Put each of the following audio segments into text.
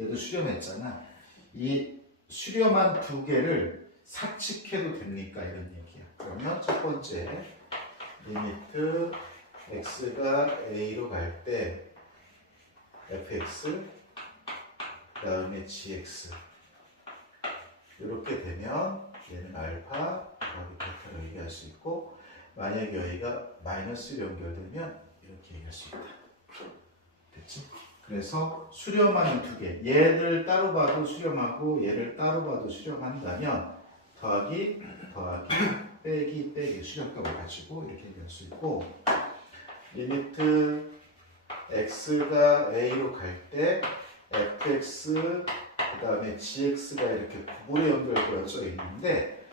얘도 수렴했잖아. 이 수렴한 두 개를 사칙해도 됩니까? 이런 얘기야. 그러면 첫 번째 리미트 x가 a로 갈 때 fx 그 다음에 gx 이렇게 되면 얘는 알파 더하기 베타로 얘기할 수 있고, 만약에 여기가 마이너스로 연결되면 이렇게 얘기할 수 있다. 됐지? 그래서 수렴하는 두 개, 얘를 따로 봐도 수렴하고 얘를 따로 봐도 수렴한다면 더하기 빼기 수렴값을 가지고 이렇게 얘기할 수 있고, 리미트 x가 a로 갈 때 fx 그 다음에 gx가 이렇게 구분의 연결되어져 있는데,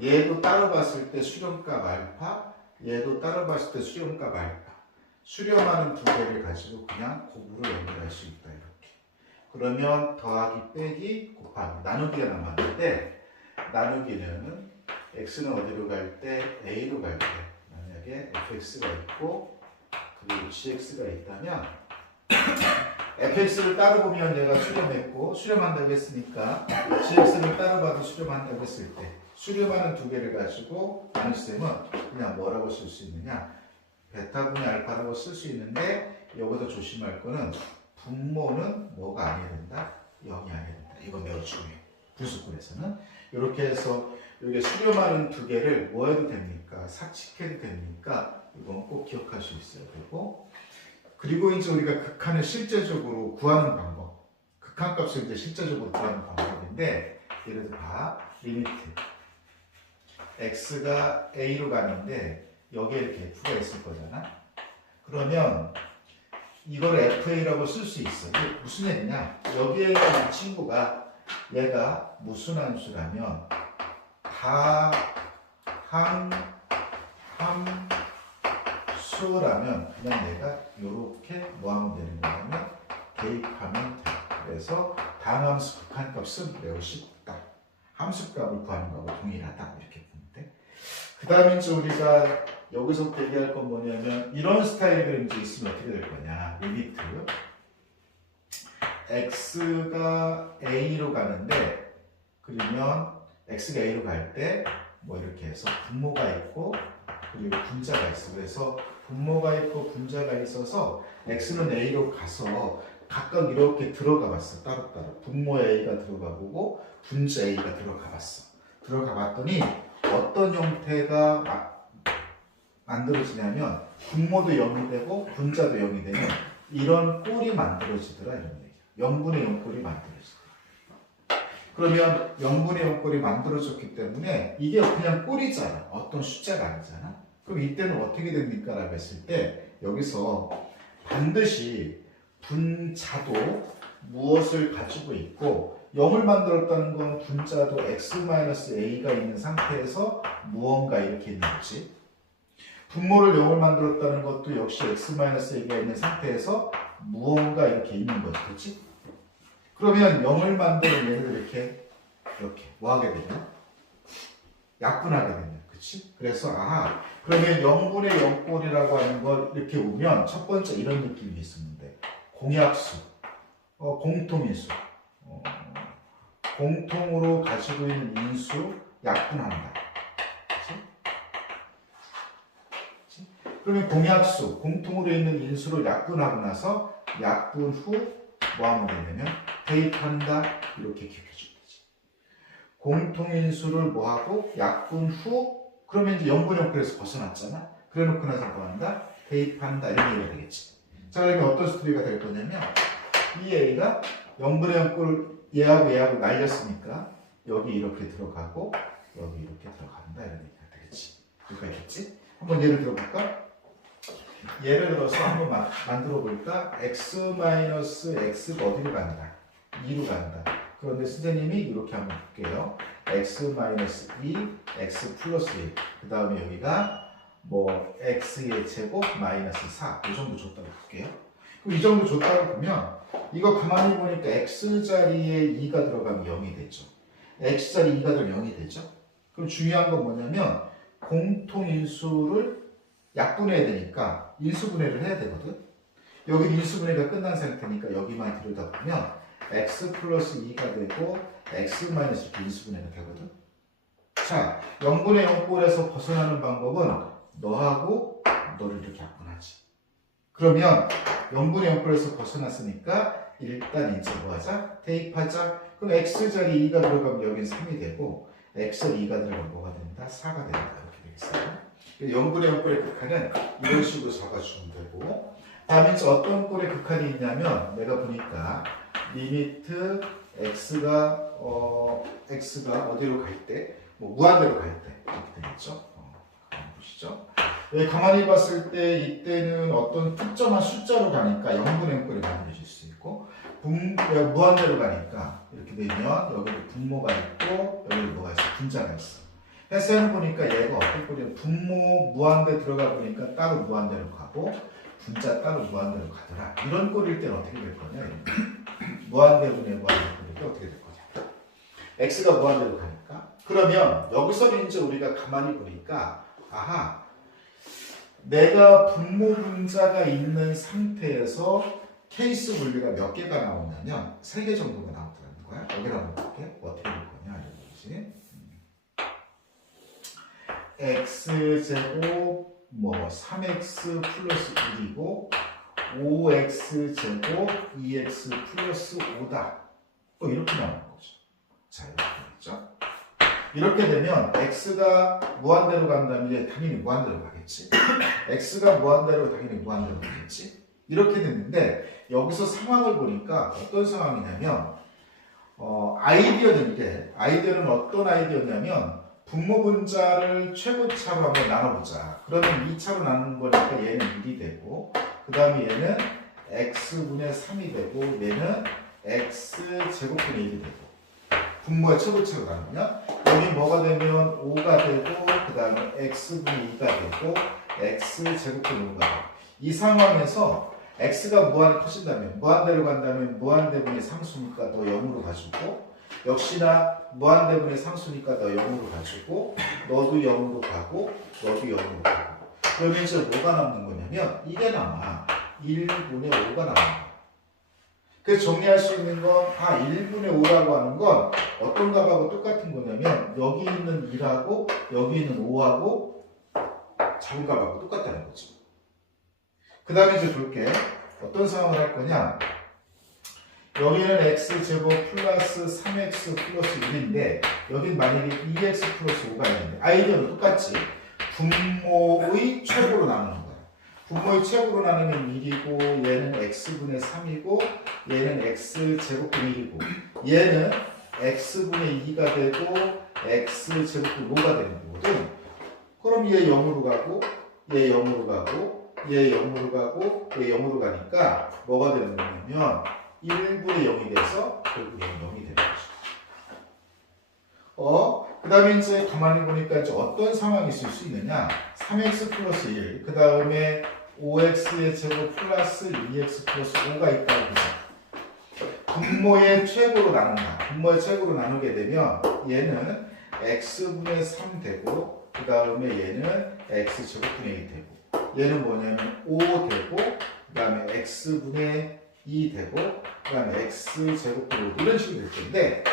얘도 따로 봤을 때 수렴값 알파, 얘도 따로 봤을 때 수렴값 알파, 수렴하는 두 개를 가지고 그냥 곱으로 연결할 수 있다. 이렇게. 그러면 더하기 빼기 곱하기 나누기가 남았는데, 나누기는 x는 어디로 갈 때? a로 갈 때 만약에 fx가 있고 그리고 gx가 있다면 fx를 따로 보면 얘가 수렴했고, 수렴한다고 했으니까 gx를 따로 봐도 수렴한다고 했을 때 수렴하는 두 개를 가지고 나눗셈은 그냥 뭐라고 쓸 수 있느냐, 베타분의 알파라고 쓸 수 있는데, 여기서 조심할 거는 분모는 뭐가 아니어야 된다? 0이 아니어야 된다. 이거 매우 중요해. 분수권에서는. 이렇게 해서 여기 수렴하는 두 개를 뭐 해도 됩니까? 사칙해도 됩니까? 이건 꼭 기억할 수 있어야 되고, 그리고 이제 우리가 극한을 실제적으로 구하는 방법, 극한값을 이제 실제적으로 구하는 방법인데, 예를 들어 봐. 리미트 x가 a로 가는데 여기에 이렇게 f가 있을 거잖아. 그러면 이걸 fa라고 쓸 수 있어. 이게 무슨 얘기냐? 여기에 있는 이 친구가 얘가 무슨 함수라면 함수라면 그냥 내가 이렇게 뭐 하면 되는 거냐면 대입하면 돼. 그래서 다함수 극한값은 매우 쉽다. 함수값을 구하는 거하고 동일하다. 이렇게 보면 돼. 그 다음에 이제 우리가 여기서부터 얘기할 건 뭐냐면, 이런 스타일이 이제 있으면 어떻게 될 거냐. 리미트 x가 a로 가는데, 그러면 x가 a로 갈 때 뭐 이렇게 해서 분모가 있고 그리고 분자가 있어. 그래서 분모가 있고 분자가 있어서 x는 a로 가서 각각 이렇게 들어가 봤어. 따로따로 분모 a가 들어가 보고 분자 a가 들어가 봤어. 들어가 봤더니 어떤 형태가 만들어지냐면, 분모도 0이 되고 분자도 0이 되면 이런 꼴이 만들어지더라. 이런 얘기야. 0분의 0 꼴이 만들어지더라. 그러면 0분의 0 꼴이 만들어졌기 때문에 이게 그냥 꼴이잖아. 어떤 숫자가 아니잖아. 그럼 이때는 어떻게 됩니까? 라고 했을 때 여기서 반드시 분자도 무엇을 가지고 있고, 0을 만들었다는 건 분자도 x-a가 있는 상태에서 무언가 이렇게 있는 거지. 분모를 0을 만들었다는 것도 역시 x-a가 있는 상태에서 무언가 이렇게 있는 거지. 그렇지? 그러면 0을 만드는 얘를 이렇게 뭐 하게 되냐? 약분하게 되냐. 그렇지? 그래서 그러면 0분의 0꼴이라고 하는 걸 이렇게 보면 첫 번째 이런 느낌이 있었는데, 공약수, 공통인수, 공통으로 가지고 있는 인수 약분한다. 그치? 그러면 공약수, 공통으로 있는 인수를 약분하고 나서 약분 후 뭐 하면 되냐면 대입한다. 이렇게 기억해 주면 되지. 공통인수를 뭐 하고 약분 후, 그러면 이제 0분의 0꼴에서 벗어났잖아. 그래 놓고 나서 뭐 한다? 대입한다. 이런 얘기가 되겠지. 자, 그러면 어떤 스토리가 될 거냐면, 이 a가 0분의 0꼴 얘하고 날렸으니까 여기 이렇게 들어가고 여기 이렇게 들어간다. 이런 얘기가 되겠지. 여기가 있겠지? 한번 예를 들어볼까? 예를 들어서 한번 만들어 볼까? x-x가 어디로 간다? 2로 간다. 그런데 선생님이 이렇게 한번 볼게요. x-2, x 플러스 1. 그 다음에 여기가 뭐 x의 제곱 마이너스 4. 이 정도 줬다고 볼게요. 그럼 이 정도 줬다고 보면 이거 가만히 보니까 x자리에 2가 들어가면 0이 되죠. x자리 2가 들어가면 0이 되죠. 그럼 중요한 건 뭐냐면, 공통인수를 약분해야 되니까 인수분해를 해야 되거든. 여기 인수분해가 끝난 상태니까 여기만 들여다보면 x 플러스 2가 되고 x 마이너스 인수분해가 되거든. 자, 0분의 0꼴에서 벗어나는 방법은 너하고 너를 이렇게 약분하지. 그러면 0분의 0꼴에서 벗어났으니까 일단 이제 뭐 하자? 대입하자. 그럼 x자리 2가 들어가면 여긴 3이 되고 x자리 2가 들어가면 뭐가 된다? 4가 된다. 이렇게 되겠어요. 0분의 0꼴의 극한은 이런 식으로 잡아주면 되고, 다음에 이제 어떤 꼴의 극한이 있냐면 내가 보니까 리미트 x가 어디로 갈 때, 뭐 무한대로 갈 때 이렇게 되겠죠. 한번 보시죠. 가만히 봤을 때 이때는 어떤 특정한 숫자로 가니까 0분의 0꼴이 만들어질 수 있고, 무한대로 가니까 이렇게 되면 여기도 분모가 있고 여기 뭐가 있어? 분자가 있어. 해서 보니까 얘가 어떤 꼴이야? 분모 무한대 들어가 보니까 따로 무한대로 가고 분자 따로 무한대로 가더라. 이런 꼴일 때는 어떻게 될 거냐? 무한대분의 무한대 꼴일 때 어떻게 될 거냐? x가 무한대로 가니까. 그러면 여기서는 이제 우리가 가만히 보니까 아하, 내가 분모 분자가 있는 상태에서 케이스 분리가 몇 개가 나오냐면 3개 정도가 나오더라는 거야. 여기다 한번 볼게. 어떻게 될 거냐 이런 거지. x제곱 뭐 3x 플러스 1이고 5x제곱 2x 플러스 5다. 이렇게 나오는 거죠. 자, 이렇게 되겠죠. 이렇게 되면 x가 무한대로 간다면 당연히 무한대로 가겠지. x가 무한대로 당연히 무한대로 가겠지. 이렇게 됐는데 여기서 상황을 보니까 어떤 상황이냐면 아이디어는 이게 아이디어는 어떤 아이디어냐면 분모 분자를 최고차로 한번 나눠보자. 그러면 2차로 나누는 거니까 얘는 1이 되고 그 다음에 얘는 x분의 3이 되고 얘는 x제곱분의 1이 되고 분모의 최고차로 나누면 여기 뭐가 되면 5가 되고 그 다음에 x분의 2가 되고 x제곱분의 5가 되고 이 상황에서 x가 무한에 커진다면 무한대로 간다면 무한대분의 상수니까 너 0으로 가지고 역시나 무한대분의 상수니까 너 0으로 가지고 너도 0으로 가고 너도 0으로 가고 그러면 이제 뭐가 남는 거냐면 이게 남아 1분의 5가 남는 거야. 그래서 정리할 수 있는 건 1분의 5라고 하는 건 어떤 값하고 똑같은 거냐면 여기 있는 1하고 여기 있는 5하고 작은 값하고 똑같다는 거지. 그 다음에 이제 볼게. 어떤 상황을 할 거냐. 여기는 x제곱 플러스 3x 플러스 1인데 여긴 만약에 2x 플러스 5가 있는데 아이디어는 똑같지. 분모의 최고로 나누는 거야. 분모의 최고로 나누면 1이고 얘는 x분의 3이고 얘는 x제곱분의 1이고 얘는 x분의 2가 되고 x제곱분의 5가 되는 거거든. 그럼 얘 0으로 가고 얘 0으로 가고 얘 0으로 가고 얘 0으로 가니까 뭐가 되는 거냐면 1분의 0이 돼서 결국 얘는 0이 되는 거죠. 그 다음에 이제 가만히 보니까 이제 어떤 상황이 있을 수 있느냐. 3x 플러스 1, 그 다음에 5x의 제곱 플러스 2x 플러스 5가 있다고 보자. 분모의 최고로 나눈다. 분모의 최고로 나누게 되면 얘는 x분의 3 되고 그 다음에 얘는 x제곱분의 1 되고 얘는 뭐냐면 5 되고 그 다음에 x분의 2 되고 그 다음에 x제곱분의 5 이런 식으로 될 텐데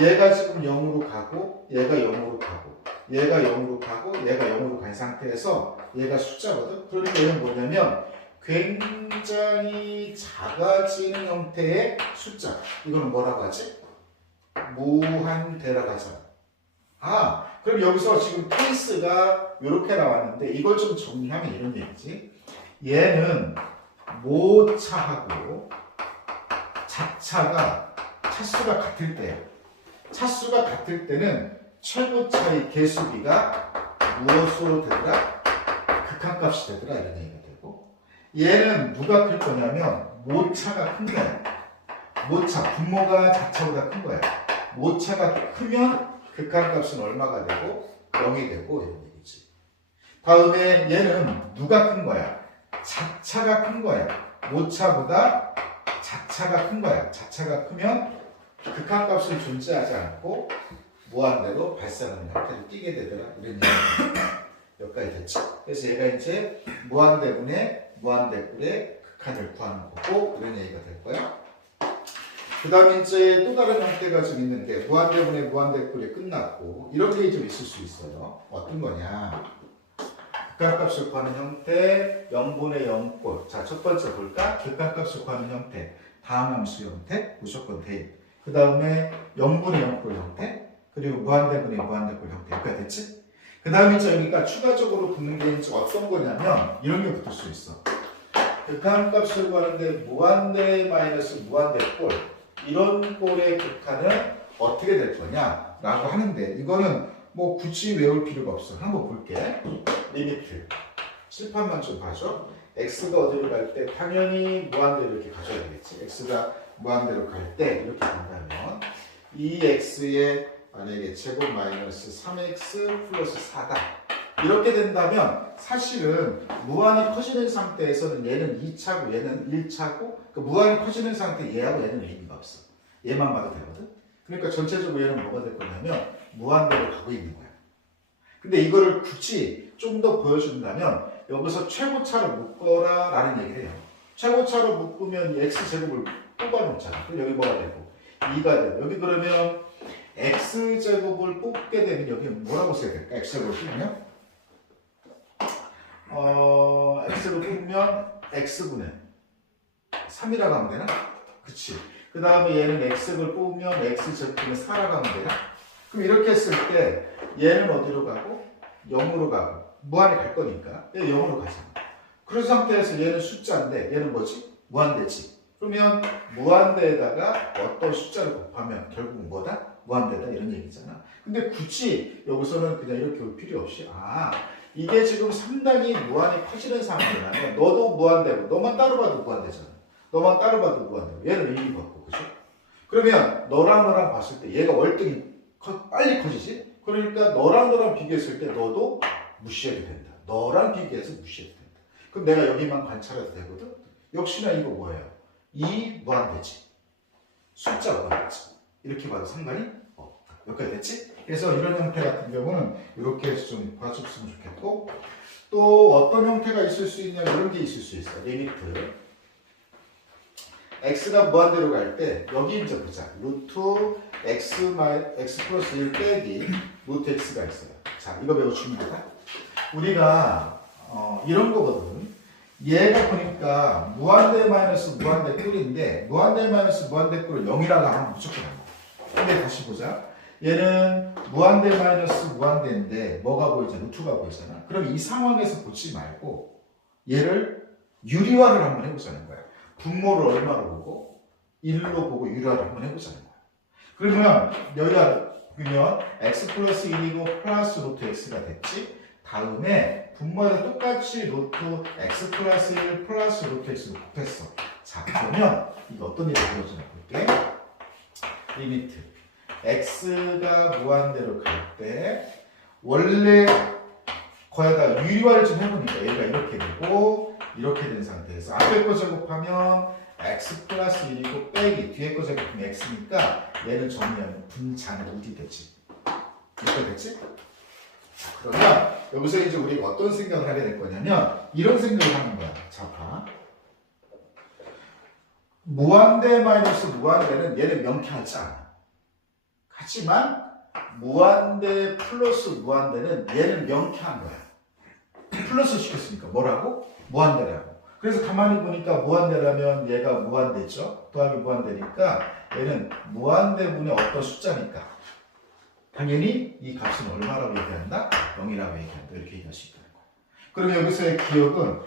얘가 지금 0으로 가고 얘가 0으로 가고 얘가 0으로 가고 얘가 0으로 간 상태에서 얘가 숫자거든. 그러니까 얘는 뭐냐면 굉장히 작아지는 형태의 숫자. 이거는 뭐라고 하지? 무한대라고 하잖아. 그럼 여기서 지금 케이스가 이렇게 나왔는데 이걸 좀 정리하면 이런 얘기지. 얘는 모차하고 자차가 차수가 같을 때예요. 차수가 같을 때는 최고차의 개수비가 무엇으로 되더라? 극한값이 되더라 이런 얘기가 되고 얘는 누가 클 거냐면 모차가 큰 거야. 모차, 분모가 자차보다 큰 거야. 모차가 크면 극한값은 얼마가 되고 0이 되고 이런 얘기지. 다음에 얘는 누가 큰 거야? 자차가 큰 거야. 모차보다 자차가 큰 거야. 자차가 크면 극한값은 존재하지 않고 무한대로 발산하는 형태를 띠게 되더라 이런 얘기가 여기까지 됐지. 그래서 얘가 이제 무한대분의 무한대꼴의 극한을 구하는 거고 이런 얘기가 될 거야. 그 다음에 이제 또 다른 형태가 좀 있는데 무한대분의 무한대꼴이 끝났고 이런 게 좀 있을 수 있어요. 어떤 거냐? 극한값을 구하는 형태, 0분의 0꼴. 자, 첫 번째 볼까? 극한값을 구하는 형태, 다항함수 형태, 무조건 대입. 그 다음에 0분의 0꼴 형태, 그리고 무한대분의 무한대꼴 형태. 여기까지 됐지? 그 다음에 이제 여기가 추가적으로 붙는 게 이제 어떤 거냐면 이런 게 붙을 수 있어. 극한값을 구하는데 무한대 마이너스 무한대꼴. 이런 꼴의 극한은 어떻게 될 거냐? 라고 하는데 이거는 뭐 굳이 외울 필요가 없어. 한번 볼게. 리미트. 칠판만 좀 봐줘. x가 어디로 갈 때 당연히 무한대로 이렇게 가져야 되겠지. x가 무한대로 갈 때 이렇게 간다면 2x의 만약에 제곱 마이너스 3x 플러스 4다. 이렇게 된다면 사실은 무한이 커지는 상태에서는 얘는 2차고 얘는 1차고 그 무한이 커지는 상태 얘하고 얘는 의미가 없어. 얘만 봐도 되거든. 그러니까 전체적으로 얘는 뭐가 될 거냐면 무한대로 가고 있는 거야. 근데 이거를 굳이 좀 더 보여준다면 여기서 최고차로 묶어라 라는 얘기를 해요. 최고차로 묶으면 x제곱을 뽑아놓잖아. 그럼 여기 뭐가 되고 2가 돼. 여기 그러면 x제곱을 뽑게 되면 여기 뭐라고 써야 될까? x제곱을 뽑으면 x를 뽑으면 x분의 3이라고 하면 되나? 그치. 그 다음에 얘는 x를 뽑으면 x제곱분의 4라고 하면 되나? 그럼 이렇게 했을 때 얘는 어디로 가고 0으로 가고 무한히 갈 거니까 얘 0으로 가잖아. 그런 상태에서 얘는 숫자인데 얘는 뭐지? 무한대지. 그러면 무한대에다가 어떤 숫자를 곱하면 결국 뭐다? 무한대다 이런 얘기잖아. 근데 굳이 여기서는 그냥 이렇게 올 필요 없이 이게 지금 상당히 무한히 커지는 상황이라면 너도 무한대고 너만 따로 봐도 무한대잖아. 너만 따로 봐도 무한대고 얘는 의미가 없고 그죠? 그러면 너랑 봤을 때 얘가 월등히 빨리 커지지? 그러니까 너랑 비교했을 때 너도 무시해도 된다. 너랑 비교해서 무시해도 된다. 그럼 내가 여기만 관찰해도 되거든? 역시나 이거 뭐예요? 이 무한대지. 숫자 무한대지. 이렇게 봐도 상관이 없다. 여기까지 됐지? 그래서 이런 형태 같은 경우는 이렇게 해서 좀 봐줬으면 좋겠고 또 어떤 형태가 있을 수 있냐 이런 게 있을 수 있어. 리미트. x가 무한대로 갈 때 여기 이제 보자. 루트 x 플러스 1 빼기 루트 x가 있어요. 자, 이거 매우 중요하다. 우리가 이런 거거든. 얘가 보니까 무한대 마이너스 무한대 꼴인데 무한대 마이너스 무한대 꼴을 0이라고 하면 무조건 안 돼. 근데 다시 보자. 얘는 무한대 마이너스 무한대인데 뭐가 보이잖아? 루트가 보이잖아. 그럼 이 상황에서 보지 말고 얘를 유리화를 한번 해보자는 거야. 분모를 얼마로 보고 1로 보고 유리화를 한번 해보자는 거야. 그러면 여기가 그러면 x 플러스 1이고 플러스 루트 x가 됐지. 다음에 분모에다 똑같이 루트 x 플러스 1 플러스 루트 x로 곱했어. 자, 그러면 이거 어떤 일이 벌어지나 볼게. 리미트 x가 무한대로 갈 때 원래 거기다 유리화를 좀 해보니까 얘가 이렇게 되고 이렇게 된 상태에서 앞에 거 제곱하면 x 플러스 1이고 빼기 뒤에 거 제곱하면 x니까 얘를 정리하면 분자는 어디 되지? 이렇게 됐지? 자, 그러면 여기서 이제 우리가 어떤 생각을 하게 될 거냐면 이런 생각을 하는 거야. 자, 봐. 무한대 마이너스 무한대는 얘를 명쾌하지 않아. 하지만 무한대 플러스 무한대는 얘는 명쾌한 거야. 플러스 시켰으니까 뭐라고? 무한대라고. 그래서 가만히 보니까 무한대라면 얘가 무한대죠. 더하기 무한대니까 얘는 무한대분의 어떤 숫자니까 당연히 이 값은 얼마라고 얘기한다? 0이라고 얘기한다. 이렇게 얘기할 수 있다는 거야. 그러면 여기서의 기억은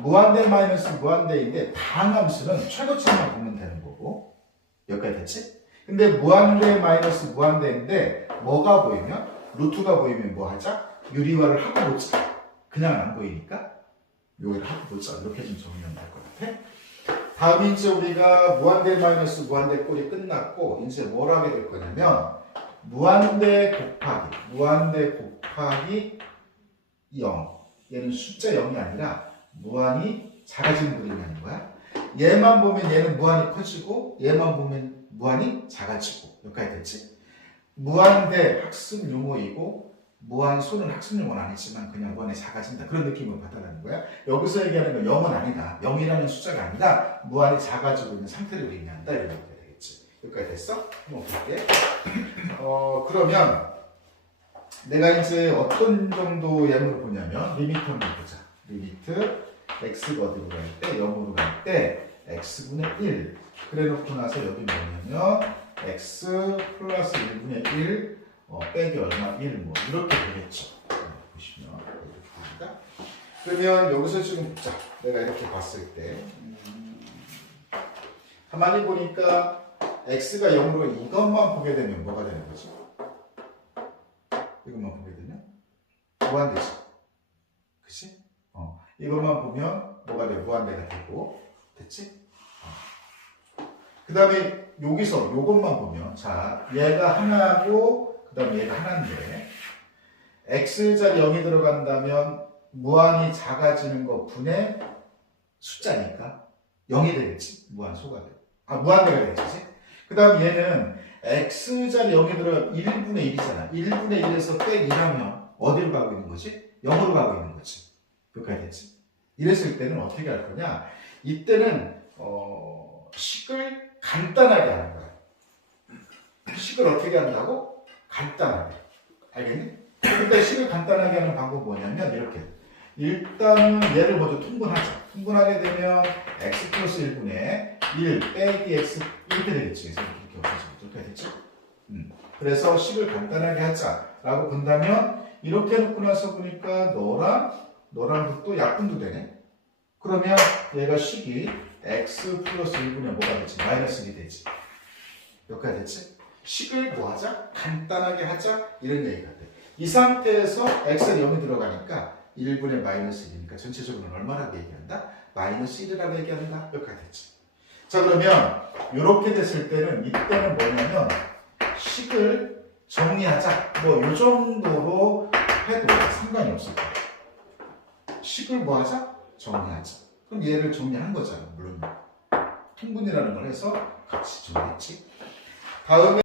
무한대 마이너스 무한대인데 다항함수는 최고차만 보면 되는 거고 여기까지 됐지? 근데 무한대 마이너스 무한대인데 뭐가 보이면? 루트가 보이면 뭐 하자? 유리화를 하고 보자. 그냥 안 보이니까 여기를 하고 보자. 이렇게 좀 정리하면 될 것 같아. 다음 이제 우리가 무한대 마이너스 무한대 꼴이 끝났고 이제 뭘 하게 될 거냐면 무한대 곱하기 0. 얘는 숫자 0이 아니라 무한이 작아지는 그림이라는 거야. 얘만 보면 얘는 무한이 커지고 얘만 보면 무한이 작아지고 여기까지 됐지? 무한대 학습 용어이고 무한소는 학습 용어는 아니지만 그냥 무한이 작아진다. 그런 느낌을 받아라는 거야. 여기서 얘기하는 건 0은 아니다. 0이라는 숫자가 아니다. 무한이 작아지고 있는 상태를 의미한다. 이런 얘기가 되겠지. 여기까지 됐어? 한번 볼게. 그러면 내가 이제 어떤 정도 예문을 보냐면 리미트 한번 보자. 리미트 x가 어디로 갈 때 0으로 갈 때 x분의 1 그래 놓고 나서 여기 뭐냐면 x 플러스 1분의 1 빼기 얼마 1 뭐 이렇게 되겠죠. 보시면 이렇게 됩니다. 그러면 여기서 지금 자 내가 이렇게 봤을 때 가만히 보니까 x가 0으로 이것만 보게 되면 뭐가 되는 거지? 이것만 보게 되면 무한대지. 그치? 이것만 보면 뭐가 돼? 무한대가 되고 됐지? 그 다음에 여기서 요것만 보면 자 얘가 하나고 그 다음에 얘가 하나인데 x자리 0이 들어간다면 무한이 작아지는 거 분의 숫자니까 0이 되겠지? 무한소가 돼. 무한대가 되겠지? 그 다음 얘는 x자리 0이 들어가면 1분의 1이잖아. 1분의 1에서 빼 1하면 어디로 가고 있는 거지? 0으로 가고 있는 거지. 그렇게 되지? 이랬을 때는 어떻게 할 거냐? 이때는 식을 간단하게 하는 거야. 식을 어떻게 한다고? 간단하게. 알겠니? 그러니까 식을 간단하게 하는 방법은 뭐냐면 이렇게. 일단은 얘를 먼저 통분하자. 통분하게 되면 x 플러스 1분의 1 빼기 x 이렇게 되겠지. 그래서 이렇게 없어지고 이렇게 됐지? 그래서 식을 간단하게 하자라고 본다면 이렇게 해놓고 나서 보니까 너랑 또 약분도 되네. 그러면 얘가 식이 x 플러스 1분의 뭐가 되지? 마이너스 1이 되지. 여기까지 됐지? 식을 뭐 하자? 간단하게 하자? 이런 얘기가 돼. 이 상태에서 x가 0이 들어가니까 1분의 마이너스 1이니까 전체적으로는 얼마라고 얘기한다? 마이너스 1이라고 얘기한다? 여기까지 됐지. 자 그러면 이렇게 됐을 때는 이때는 뭐냐면 식을 정리하자. 뭐 요 정도로 해도 상관이 없을 거야. 식을 뭐 하자? 정리하자. 그럼 얘를 정리한 거잖아. 물론 통분이라는 걸 해서 같이 정리했지. 다음에